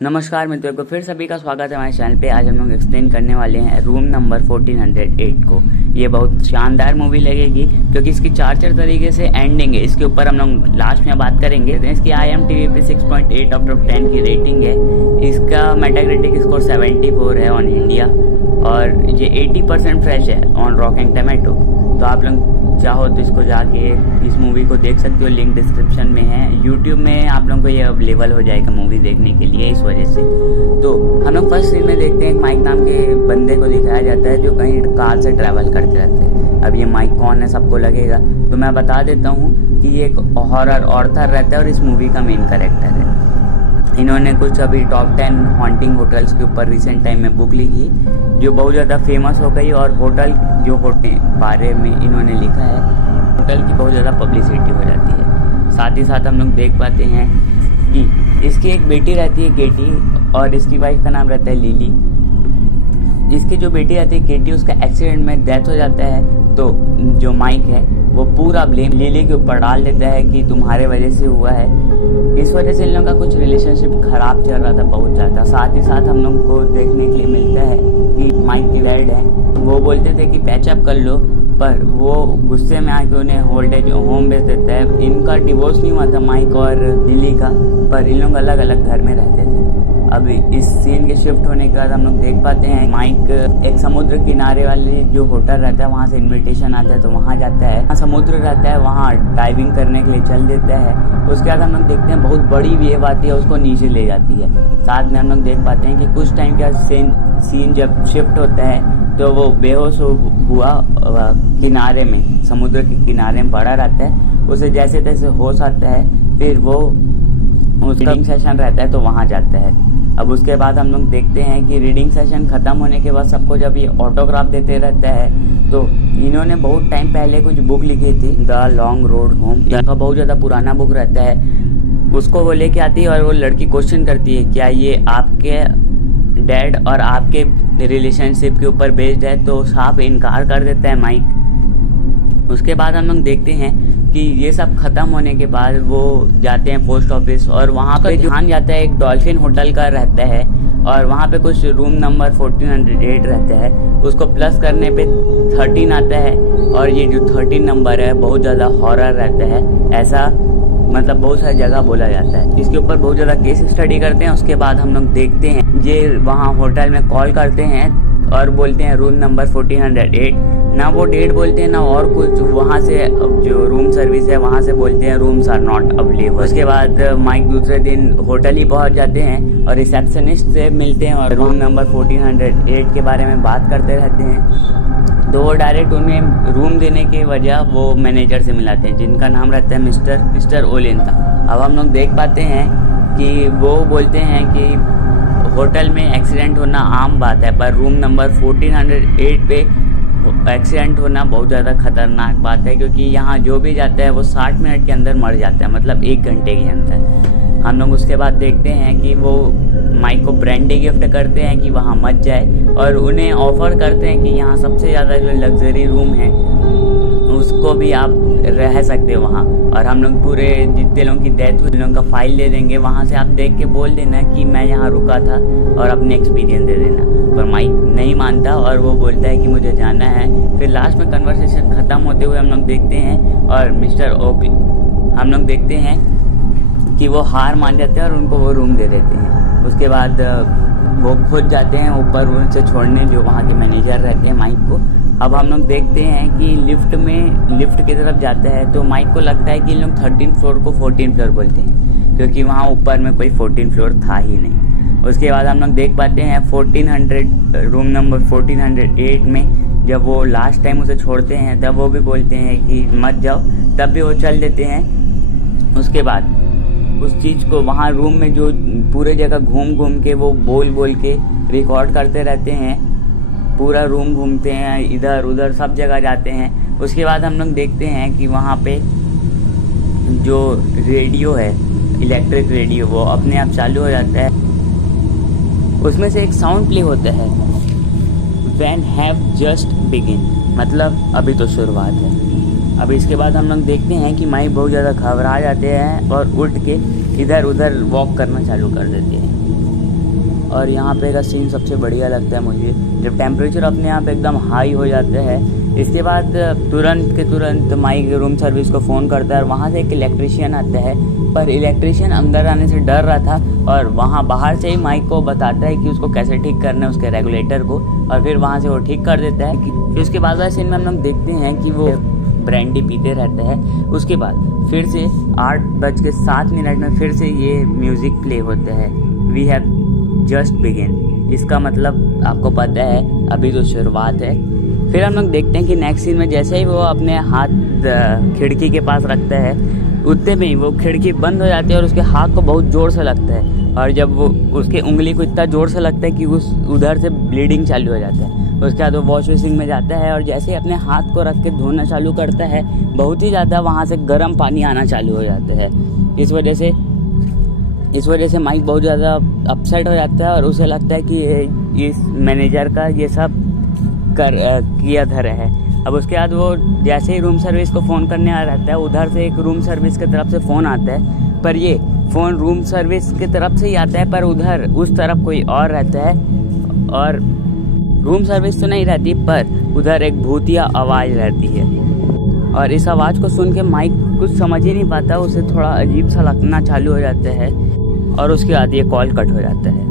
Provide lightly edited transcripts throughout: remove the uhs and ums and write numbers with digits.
नमस्कार मित्रों को फिर सभी का स्वागत है हमारे चैनल पे। आज हम लोग एक्सप्लेन करने वाले हैं रूम नंबर 1408 को। ये बहुत शानदार मूवी लगेगी क्योंकि इसकी चार तरीके से एंडिंग है। इसके ऊपर हम लोग लास्ट में बात करेंगे। तो इसकी IMDb पे 6.8 आउट ऑफ 10 की रेटिंग है। इसका मेटाक्रिटिक स्कोर 74 है ऑन इंडिया और ये 80% फ्रेश है ऑन रॉटिन टोमेटो। तो आप लोग चाहो तो इसको जाके इस मूवी को देख सकते हो, लिंक डिस्क्रिप्शन में है। यूट्यूब में आप लोगों को ये अवेलेबल हो जाएगा मूवी देखने के लिए, इस वजह से। तो हम लोग फर्स्ट सीन में देखते हैं माइक नाम के बंदे को दिखाया जाता है जो कहीं कार से ट्रैवल करते रहते हैं। अब ये माइक कौन है सबको लगेगा, तो मैं बता देता हूँ कि ये एक हॉरर ऑर्थर रहता है और इस मूवी का मेन कैरेक्टर है। इन्होंने कुछ अभी टॉप 10 हॉन्टिंग होटल्स के ऊपर रिसेंट टाइम में बुक लिखी जो बहुत ज़्यादा फेमस हो गई, और होटल जो होटल बारे में इन्होंने लिखा है होटल की बहुत ज़्यादा पब्लिसिटी हो जाती है। साथ ही साथ हम लोग देख पाते हैं कि इसकी एक बेटी रहती है केटी, और इसकी वाइफ का नाम रहता है लिली। जिसकी जो बेटी रहती है केटी, उसका एक्सीडेंट में डेथ हो जाता है। तो जो माइक है वो पूरा ब्लेम लिली के ऊपर डाल देता है कि तुम्हारे वजह से हुआ है। इस वजह से इन लोगों का कुछ रिलेशनशिप खराब चल रहा था बहुत ज़्यादा। साथ ही साथ हम लोग को देखने के लिए मिलता है कि माइक की डैड है, वो बोलते थे कि पैचअप कर लो, पर वो गुस्से में आके उन्हें होल्डेज होम भेज देता है। इनका डिवोर्स नहीं हुआ था माइक और लिली का, पर इन लोग अलग अलग घर में रहते थे। अब इस सीन के शिफ्ट होने के बाद हम लोग देख पाते हैं माइक एक समुद्र किनारे वाली जो होटल रहता है वहाँ से इनविटेशन आता है, तो वहाँ जाता है। वहाँ समुद्र रहता है, वहाँ डाइविंग करने के लिए चल देता है। उसके बाद हम लोग देखते हैं बहुत बड़ी वेव आती है, उसको नीचे ले जाती है। साथ में हम लोग देख पाते हैं कि कुछ टाइम का सीन जब शिफ्ट होता है तो वो बेहोश हुआ किनारे में, समुद्र के किनारे में पड़ा रहता है। उसे जैसे तैसे होश आता है, फिर वो उसका रीडिंग सेशन रहता है तो वहाँ जाता है। अब उसके बाद हम लोग देखते हैं कि रीडिंग सेशन ख़त्म होने के बाद सबको जब ये ऑटोग्राफ देते रहता है, तो इन्होंने बहुत टाइम पहले कुछ बुक लिखी थी, द लॉन्ग रोड होम। इनका बहुत ज़्यादा पुराना बुक रहता है। उसको वो लेके आती है और वो लड़की क्वेश्चन करती है क्या ये आपके डैड और आपके रिलेशनशिप के ऊपर बेस्ड है, तो साफ इनकार कर देता है माइक। उसके बाद हम लोग देखते हैं कि ये सब ख़त्म होने के बाद वो जाते हैं पोस्ट ऑफिस, और वहाँ पे ध्यान जाता है एक डॉल्फिन होटल का रहता है, और वहाँ पे कुछ रूम नंबर 1408 रहता है। उसको प्लस करने पे 13 आता है, और ये जो 13 नंबर है बहुत ज़्यादा हॉरर रहता है, ऐसा मतलब बहुत सारी जगह बोला जाता है। इसके ऊपर बहुत ज़्यादा केस स्टडी करते हैं। उसके बाद हम लोग देखते हैं ये वहाँ होटल में कॉल करते हैं और बोलते हैं रूम नंबर 1408। ना वो डेट बोलते हैं ना और कुछ। वहाँ से जो रूम सर्विस है वहाँ से बोलते हैं रूम्स आर नॉट अवेलेबल। उसके बाद माइक दूसरे दिन होटल ही पहुँच जाते हैं और रिसेप्शनिस्ट से मिलते हैं और रूम नंबर 1408 के बारे में बात करते रहते हैं। तो वो डायरेक्ट उन्हें रूम देने के वजह वो मैनेजर से मिलाते हैं जिनका नाम रहता है मिस्टर ओलेंता। अब हम लोग देख पाते हैं कि वो बोलते हैं कि होटल में एक्सीडेंट होना आम बात है, पर रूम नंबर 1408 पे एक्सीडेंट होना बहुत ज़्यादा खतरनाक बात है, क्योंकि यहाँ जो भी जाता है वो 60 मिनट के अंदर मर जाता है, मतलब 1 घंटे के अंदर। हम लोग उसके बाद देखते हैं कि वो माइक को ब्रांडी गिफ्ट करते हैं कि वहाँ मत जाए, और उन्हें ऑफ़र करते हैं कि यहाँ सबसे ज़्यादा जो लग्जरी रूम है उसको भी आप रह सकते हो वहाँ, और हम लोग पूरे जितने लोगों की डेथ हुई लोगों का फाइल दे देंगे। वहाँ से आप देख के बोल देना कि मैं यहाँ रुका था और अपने एक्सपीरियंस दे देना। पर माइक नहीं मानता और वो बोलता है कि मुझे जाना है। फिर लास्ट में कन्वर्सेशन ख़त्म होते हुए हम लोग देखते हैं और मिस्टर ओकली हम लोग देखते हैं कि वो हार मान जाते हैं और उनको वो रूम दे देते हैं। उसके बाद वो खुद जाते हैं ऊपर उनसे छोड़ने जो वहाँ के मैनेजर रहते हैं माइक को। अब हम लोग देखते हैं कि लिफ्ट की तरफ जाता है, तो माइक को लगता है कि इन लोग 13 फ्लोर को 14 फ्लोर बोलते हैं, क्योंकि वहाँ ऊपर में कोई 14 फ्लोर था ही नहीं। उसके बाद हम लोग देख पाते हैं 1400 रूम नंबर 1408 में जब वो लास्ट टाइम उसे छोड़ते हैं तब वो भी बोलते हैं कि मत जाओ, तब भी वो चल देते हैं। उसके बाद उस चीज़ को वहाँ रूम में जो पूरे जगह घूम के वो बोल के रिकॉर्ड करते रहते हैं, पूरा रूम घूमते हैं, इधर उधर सब जगह जाते हैं। उसके बाद हम लोग देखते हैं कि वहाँ पे जो रेडियो है, इलेक्ट्रिक रेडियो, वो अपने आप चालू हो जाता है। उसमें से एक साउंड प्ले होता है, व्हेन हैव जस्ट बिगिन, मतलब अभी तो शुरुआत है। अब इसके बाद हम लोग देखते हैं कि माइक बहुत ज़्यादा घबरा जाते हैं और उठ के इधर उधर वॉक करना चालू कर देते हैं। और यहाँ पे का सीन सबसे बढ़िया लगता है मुझे, जब टेम्परेचर अपने आप एकदम हाई हो जाते हैं। इसके बाद तुरंत के तुरंत माइक रूम सर्विस को फ़ोन करता है और वहाँ से एक इलेक्ट्रीशियन आता है, पर इलेक्ट्रीशियन अंदर आने से डर रहा था और वहाँ बाहर से ही माइक को बताता है कि उसको कैसे ठीक करना है उसके रेगुलेटर को, और फिर वहाँ से वो ठीक कर देता है। फिर उसके बाद वाले सीन में हम लोग देखते हैं कि वो ब्रांडी पीते रहते हैं। उसके बाद फिर से 8:07 में फिर से ये म्यूज़िक प्ले होता है, वी हैव जस्ट बिगिन। इसका मतलब आपको पता है अभी तो शुरुआत है। फिर हम लोग देखते हैं कि नेक्स्ट सीन में जैसे ही वो अपने हाथ खिड़की के पास रखता है, उतने में ही वो खिड़की बंद हो जाती है और उसके हाथ को बहुत ज़ोर से लगता है, और जब वो उसके उंगली को इतना ज़ोर से लगता है कि उधर से ब्लीडिंग चालू हो जाता है। उसके बाद वो वॉश बेसिन में जाता है और जैसे ही अपने हाथ को रख के धोना चालू करता है, बहुत ही ज़्यादा वहाँ से गर्म पानी आना चालू हो जाता है। इस वजह से माइक बहुत ज़्यादा अपसेट हो जाता है और उसे लगता है कि इस मैनेजर का ये सब किया धर है। अब उसके बाद वो जैसे ही रूम सर्विस को फ़ोन करने आ रहता है, उधर से एक रूम सर्विस की तरफ से फ़ोन आता है, पर ये फ़ोन रूम सर्विस की तरफ से ही आता है, पर उधर उस तरफ कोई और रहता है और रूम सर्विस तो नहीं रहती, पर उधर एक भूतिया आवाज़ रहती है। और इस आवाज़ को सुन के माइक कुछ समझ ही नहीं पाता, उसे थोड़ा अजीब सा लगना चालू हो जाता है और उसके बाद ये कॉल कट हो जाता है।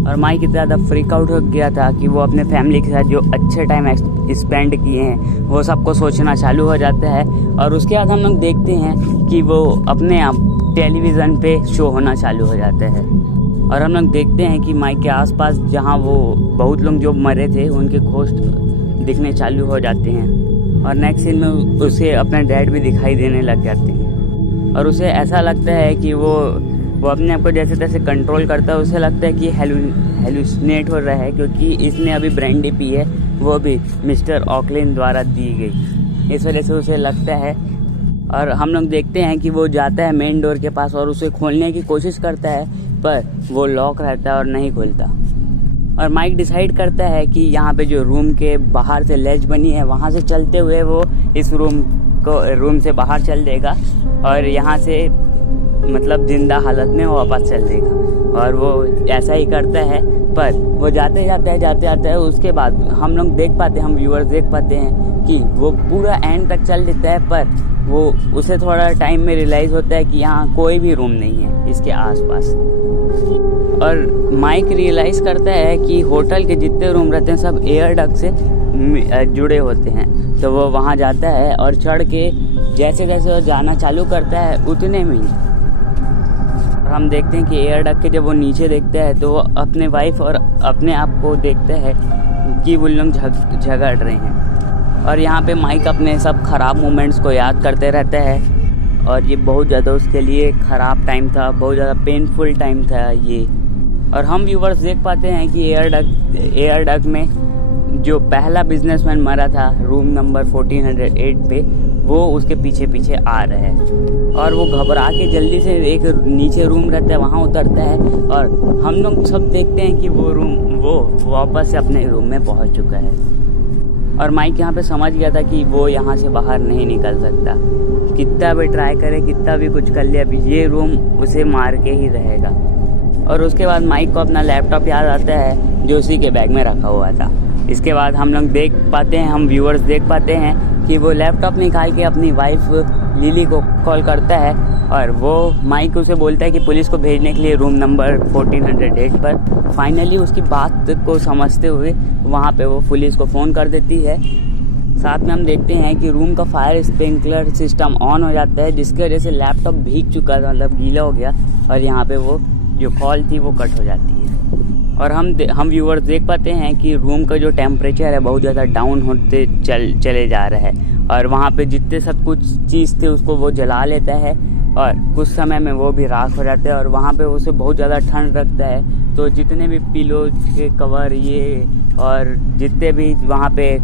और माइक इतना ज़्यादा फ्रीक आउट हो गया था कि वो अपने फैमिली के साथ जो अच्छे टाइम स्पेंड किए हैं वो सबको सोचना चालू हो जाता है। और उसके बाद हम लोग देखते हैं कि वो अपने आप टेलीविज़न पे शो होना चालू हो जाता है, और हम लोग देखते हैं कि माइक के आसपास जहाँ वो बहुत लोग जो मरे थे उनके घोस्ट दिखने चालू हो जाते हैं। और नेक्स्ट सीन में उसे अपने डैड भी दिखाई देने लग जाते हैं और उसे ऐसा लगता है कि वो अपने आप को जैसे तैसे कंट्रोल करता है। उसे लगता है कि हेलुसिनेट हो रहा है, क्योंकि इसने अभी ब्रांडी पी है, वो भी मिस्टर ऑकलैंड द्वारा दी गई। इस वजह से उसे लगता है, और हम लोग देखते हैं कि वो जाता है मेन डोर के पास और उसे खोलने की कोशिश करता है, पर वो लॉक रहता है और नहीं खुलता। और माइक डिसाइड करता है कि यहाँ पे जो रूम के बाहर से लेज बनी है, वहाँ से चलते हुए वो इस रूम से बाहर चल देगा और यहाँ से मतलब जिंदा हालत में वापस चल देगा। और वो ऐसा ही करता है, पर वो जाते जाते उसके बाद हम लोग देख पाते हैं, हम व्यूअर्स देख पाते हैं कि वो पूरा एंड तक चल देता है, पर वो उसे थोड़ा टाइम में रियलाइज़ होता है कि यहाँ कोई भी रूम नहीं है इसके आसपास। और माइक रियलाइज़ करता है कि होटल के जितने रूम रहते हैं सब एयर डक्ट से जुड़े होते हैं। तो वो वहाँ जाता है और चढ़ के जैसे जैसे वो जाना चालू करता है, उतने में और हम देखते हैं कि एयर डक्ट के जब वो नीचे देखता है तो वो अपने वाइफ और अपने आप को देखता है कि वो लोग झगड़ रहे हैं। और यहाँ पे माइक अपने सब ख़राब मोमेंट्स को याद करते रहता है, और ये बहुत ज़्यादा उसके लिए ख़राब टाइम था, बहुत ज़्यादा पेनफुल टाइम था ये। और हम व्यूवर्स देख पाते हैं कि एयर डक्ट में जो पहला बिजनेसमैन मरा था रूम नंबर 1408 पे, वो उसके पीछे पीछे आ रहा है और वो घबरा के जल्दी से एक नीचे रूम रहता है वहाँ उतरता है। और हम लोग सब देखते हैं कि वो वापस से अपने रूम में पहुँच चुका है। और माइक यहाँ पे समझ गया था कि वो यहाँ से बाहर नहीं निकल सकता, कितना भी ट्राई करे, कितना भी कुछ कर ले, अभी ये रूम उसे मार के ही रहेगा। और उसके बाद माइक को अपना लैपटॉप याद आता है जो उसी के बैग में रखा हुआ था। इसके बाद हम लोग देख पाते हैं, हम व्यूअर्स देख पाते हैं कि वो लैपटॉप निकाल के अपनी वाइफ लिली को कॉल करता है और वो माइक उसे बोलता है कि पुलिस को भेजने के लिए रूम नंबर 1408 पर। फाइनली उसकी बात को समझते हुए वहाँ पे वो पुलिस को फ़ोन कर देती है। साथ में हम देखते हैं कि रूम का फायर स्प्रिंकलर सिस्टम ऑन हो जाता है, जिसकी वजह से लैपटॉप भीग चुका था, मतलब गीला हो गया, और यहाँ पे वो जो कॉल थी वो कट हो जाती है। और हम व्यूअर्स देख पाते हैं कि रूम का जो टेम्परेचर है बहुत ज़्यादा डाउन होते चले जा रहा है, और वहाँ पे जितने सब कुछ चीज़ थे उसको वो जला लेता है और कुछ समय में वो भी राख हो जाता है। और वहाँ पे उसे बहुत ज़्यादा ठंड लगता है, तो जितने भी पिलो के कवर ये और जितने भी वहाँ पे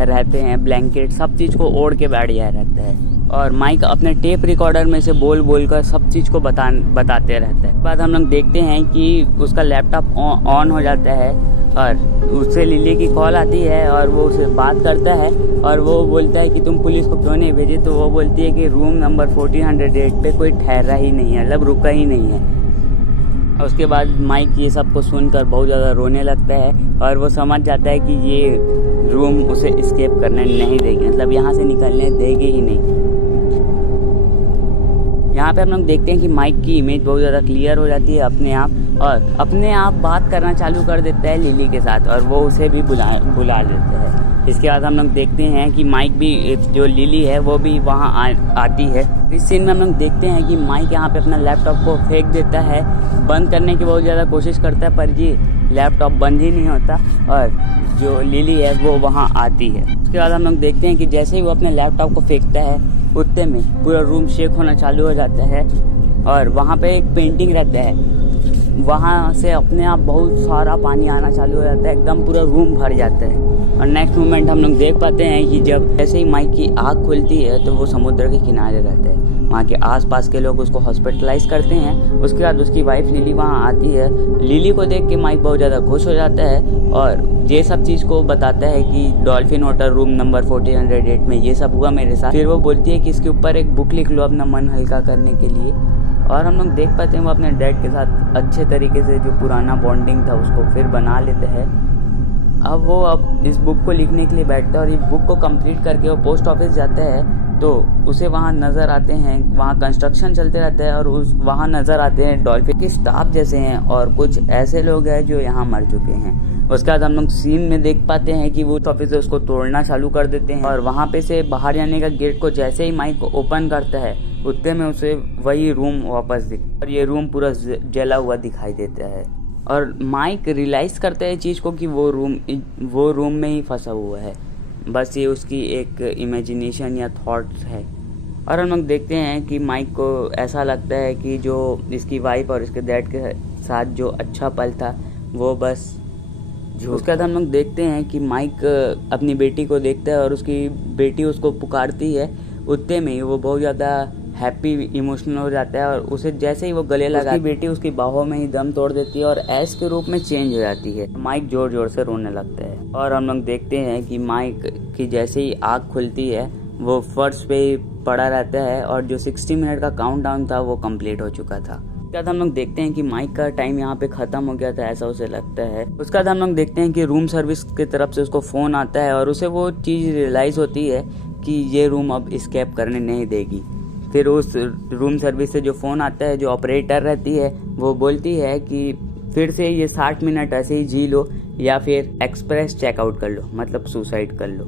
रहते हैं ब्लैंकेट, सब चीज़ को ओढ़ के बैठ गया रहता है। और माइक अपने टेप रिकॉर्डर में से बोल कर सब चीज़ को बताते रहता है। बाद हम लोग देखते हैं कि उसका लैपटॉप ऑन हो जाता है और उससे लिली की कॉल आती है और वो उससे बात करता है और वो बोलता है कि तुम पुलिस को क्यों नहीं भेजे। तो वो बोलती है कि रूम नंबर 1408 पे कोई ठहरा ही नहीं है, मतलब रुका ही नहीं है। उसके बाद माइक ये सब को सुनकर बहुत ज़्यादा रोने लगता है और वो समझ जाता है कि ये रूम उसे एस्केप करने नहीं देगी, मतलब यहाँ से निकलने देगी ही नहीं। यहाँ पे हम लोग देखते हैं कि माइक की इमेज बहुत ज़्यादा क्लियर हो जाती है अपने आप, और अपने आप बात करना चालू कर देता है लिली के साथ, और वो उसे भी बुला लेता है। इसके बाद हम लोग देखते हैं कि माइक भी, जो लिली है वो भी वहाँ आती है। इस सीन में हम लोग देखते हैं कि माइक यहाँ पे अपना लैपटॉप को फेंक देता है, बंद करने की बहुत ज़्यादा कोशिश करता है, पर ये लैपटॉप बंद ही नहीं होता और जो लिली है वो वहाँ आती है। उसके बाद हम लोग देखते हैं कि जैसे ही वो अपने लैपटॉप को फेंकता है उतने में पूरा रूम शेक होना चालू हो जाता है, और वहाँ पे एक पेंटिंग रहता है, वहाँ से अपने आप बहुत सारा पानी आना चालू हो जाता है, एकदम पूरा रूम भर जाता है। और नेक्स्ट मोमेंट हम लोग देख पाते हैं कि जब जैसे ही माइक की आँख खुलती है तो वो समुद्र के किनारे रहता है। वहाँ के आसपास के लोग उसको हॉस्पिटलाइज करते हैं। उसके बाद उसकी वाइफ लिली वहाँ आती है। लिली को देख के माइक बहुत ज़्यादा खुश हो जाता है और ये सब चीज़ को बताता है कि डॉल्फिन होटल रूम नंबर 1408 में ये सब हुआ मेरे साथ। फिर वो बोलती है कि इसके ऊपर एक बुक लिख लो अपना मन हल्का करने के लिए। और हम लोग देख पाते हैं वो अपने डैड के साथ अच्छे तरीके से जो पुराना बॉन्डिंग था उसको फिर बना लेते हैं। अब इस बुक को लिखने के लिए बैठता है और इस बुक को कंप्लीट करके वो पोस्ट ऑफिस जाता है तो उसे वहाँ नज़र आते हैं, वहाँ कंस्ट्रक्शन चलते रहते हैं और वहाँ नज़र आते हैं डॉल्फिन के स्टाफ जैसे हैं और कुछ ऐसे लोग हैं जो यहाँ मर चुके हैं। उसके बाद हम लोग सीन में देख पाते हैं कि वो ऑफिसर उसको तोड़ना चालू कर देते हैं और वहाँ पे से बाहर जाने का गेट को जैसे ही माइक ओपन करता है उतने में उसे वही रूम वापस दिखता और ये रूम पूरा जला हुआ दिखाई देता है। और माइक रियलाइज़ करता है चीज़ को कि वो रूम में ही फंसा हुआ है, बस ये उसकी एक इमेजिनेशन या थॉट्स है। और हम लोग देखते हैं कि माइक को ऐसा लगता है कि जो इसकी वाइफ और इसके डैड के साथ जो अच्छा पल था वो बस उसके बाद हम लोग देखते हैं कि माइक अपनी बेटी को देखता है और उसकी बेटी उसको पुकारती है। उतने में ही वो बहुत ज़्यादा हैप्पी इमोशनल हो जाता है और उसे जैसे ही वो गले लगा बेटी उसकी बाहों में ही दम तोड़ देती है और ऐश के रूप में चेंज हो जाती है। माइक जोर जोर से रोने लगता है और हम लोग देखते हैं कि माइक की जैसे ही आँख खुलती है वो फर्श पे ही पड़ा रहता है और जो 60 मिनट का काउंटडाउन था वो कंप्लीट हो चुका था। उसके बाद हम लोग देखते हैं कि माइक का टाइम यहाँ पे ख़त्म हो गया था, ऐसा उसे लगता है। उसके बाद हम लोग देखते हैं कि रूम सर्विस की तरफ से उसको फ़ोन आता है और उसे वो चीज़ रियलाइज़ होती है कि ये रूम अब एस्केप करने नहीं देगी। फिर उस रूम सर्विस से जो फ़ोन आता है, जो ऑपरेटर रहती है, वो बोलती है कि फिर से ये 60 मिनट ऐसे ही जी लो या फिर एक्सप्रेस चेकआउट कर लो, मतलब सुसाइड कर लो।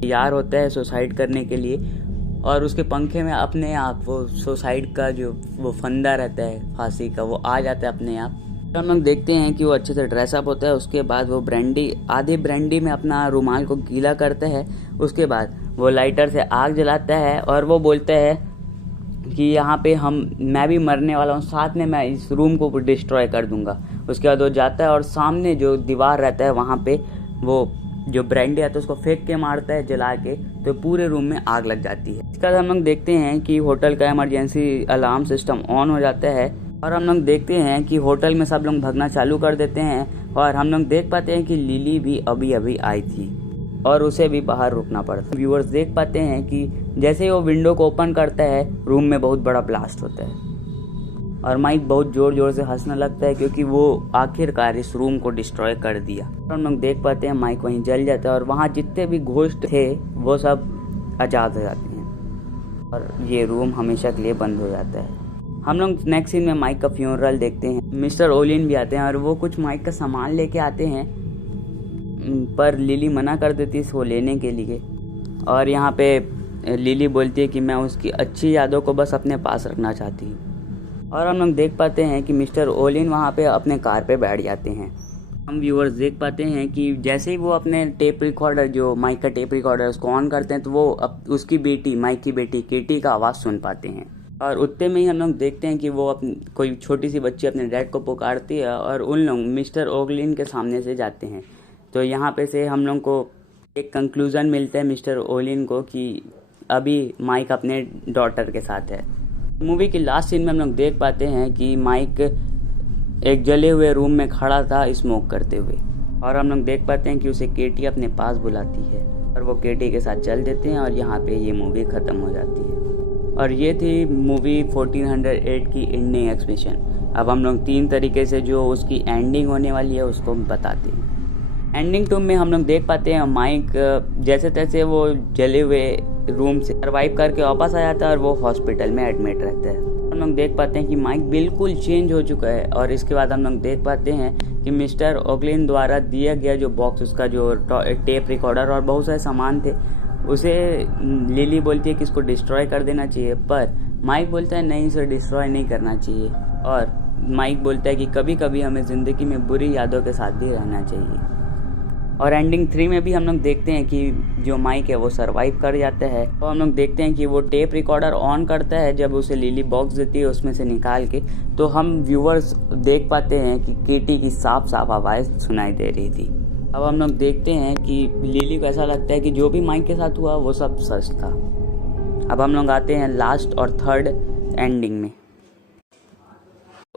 तैयार होता है सुसाइड करने के लिए और उसके पंखे में अपने आप वो सुसाइड का जो वो फंदा रहता है फांसी का वो आ जाता है अपने आप। तो हम लोग देखते हैं कि वो अच्छे से ड्रेसअप होता है। उसके बाद वो आधी ब्रांडी में अपना रुमाल को गीला करता है। उसके बाद वो लाइटर से आग जलाता है और वो बोलता है कि यहाँ पे मैं भी मरने वाला हूँ, साथ में मैं इस रूम को डिस्ट्रॉय कर दूंगा। उसके बाद वो जाता है और सामने जो दीवार रहता है वहाँ पे वो जो ब्रांडी आता है उसको फेंक के मारता है जला के, तो पूरे रूम में आग लग जाती है। इसके बाद हम लोग देखते हैं कि होटल का इमरजेंसी अलार्म सिस्टम ऑन हो जाता है और हम लोग देखते हैं कि होटल में सब लोग भागना चालू कर देते हैं और हम लोग देख पाते हैं कि लिली भी अभी अभी आई थी और उसे भी बाहर रुकना पड़ता है। व्यूअर्स देख पाते हैं कि जैसे ही वो विंडो को ओपन करता है रूम में बहुत बड़ा ब्लास्ट होता है और माइक बहुत जोर जोर से हंसने लगता है क्योंकि वो आखिरकार इस रूम को डिस्ट्रॉय कर दिया। तो हम लोग देख पाते हैं माइक वहीं जल जाता है और वहाँ जितने भी घोस्ट थे वो सब आज़ाद हो जाते हैं और ये रूम हमेशा के लिए बंद हो जाता है। हम लोग नेक्स्ट सीन में माइक का फ्यूनरल देखते हैं। मिस्टर ओलिन भी आते हैं और वो कुछ माइक का सामान लेके आते हैं पर लिली मना कर देती है इसको लेने के लिए और यहाँ पे लिली बोलती है कि मैं उसकी अच्छी यादों को बस अपने पास रखना चाहती हूँ। और हम लोग देख पाते हैं कि मिस्टर ओलिन वहाँ पे अपने कार पे बैठ जाते हैं। हम व्यूअर्स देख पाते हैं कि जैसे ही वो अपने टेप रिकॉर्डर, जो माइक का टेप रिकॉर्डर उसको ऑन करते हैं तो वो उसकी बेटी, माइक की बेटी केटी का आवाज़ सुन पाते हैं और उतने में ही हम लोग देखते हैं कि वो कोई छोटी सी बच्ची अपने डैड को पुकारती है और उन लोग मिस्टर ओलिन के सामने से जाते हैं। तो यहाँ पे से हम लोग को एक कंक्लूज़न मिलता है मिस्टर ओलिन को कि अभी माइक अपने डॉटर के साथ है। मूवी की लास्ट सीन में हम लोग देख पाते हैं कि माइक एक जले हुए रूम में खड़ा था स्मोक करते हुए और हम लोग देख पाते हैं कि उसे केटी अपने पास बुलाती है और वो केटी के साथ चल देते हैं और यहाँ पे ये मूवी ख़त्म हो जाती है। और ये थी मूवी 1408 की एंडिंग एक्सप्रेशन। अब हम लोग 3 तरीके से जो उसकी एंडिंग होने वाली है उसको बताते हैं। एंडिंग 2 में हम लोग देख पाते हैं माइक जैसे तैसे वो जले हुए रूम से सर्वाइव करके वापस आ जाता है और वो हॉस्पिटल में एडमिट रहता है। हम लोग देख पाते हैं कि माइक बिल्कुल चेंज हो चुका है। और इसके बाद हम लोग देख पाते हैं कि मिस्टर ओकलिन द्वारा दिया गया जो बॉक्स, उसका जो टेप रिकॉर्डर और बहुत सारे सामान थे, उसे लिली बोलती है कि इसको डिस्ट्रॉय कर देना चाहिए, पर माइक बोलता है नहीं, इसे डिस्ट्रॉय नहीं करना चाहिए। और माइक बोलता है कि कभी कभी हमें ज़िंदगी में बुरी यादों के साथ भी रहना चाहिए। और एंडिंग 3 में भी हम लोग देखते हैं कि जो माइक है वो सरवाइव कर जाता है। तो हम लोग देखते हैं कि वो टेप रिकॉर्डर ऑन करता है जब उसे लिली बॉक्स देती है उसमें से निकाल के, तो हम व्यूअर्स देख पाते हैं कि केटी की साफ साफ आवाज़ सुनाई दे रही थी। अब हम लोग देखते हैं कि लिली को ऐसा लगता है कि जो भी माइक के साथ हुआ वो सब सच था। अब हम लोग आते हैं लास्ट और थर्ड एंडिंग में।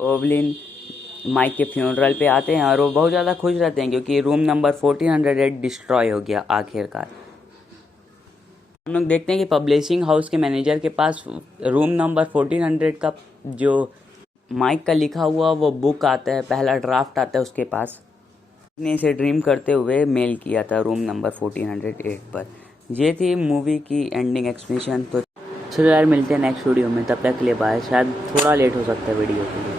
ओवलिन माइक के फ्यूनरल पे आते हैं और वो बहुत ज़्यादा खुश रहते हैं क्योंकि रूम नंबर 1408 डिस्ट्रॉय हो गया आखिरकार। हम लोग देखते हैं कि पब्लिशिंग हाउस के मैनेजर के पास रूम नंबर 1400 का जो माइक का लिखा हुआ वो बुक आता है, पहला ड्राफ्ट आता है उसके पास। ने इसे ड्रीम करते हुए मेल किया था रूम नंबर 1408 पर। ये थी मूवी की एंडिंग एक्सप्लेनेशन। तो चलो यार, मिलते हैं नेक्स्ट वीडियो में, तब तक के लिए बाय। शायद थोड़ा लेट हो सकता है वीडियो के लिए।